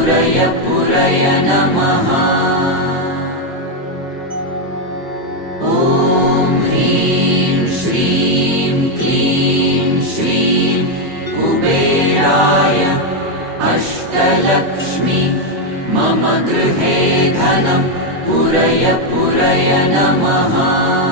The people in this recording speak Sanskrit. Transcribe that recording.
पुरय नमः। ॐ ह्रीं श्रीं क्लीं श्रीं कुबेराय अष्टलक्ष्मी मम गृहे धनं पुरय नमः।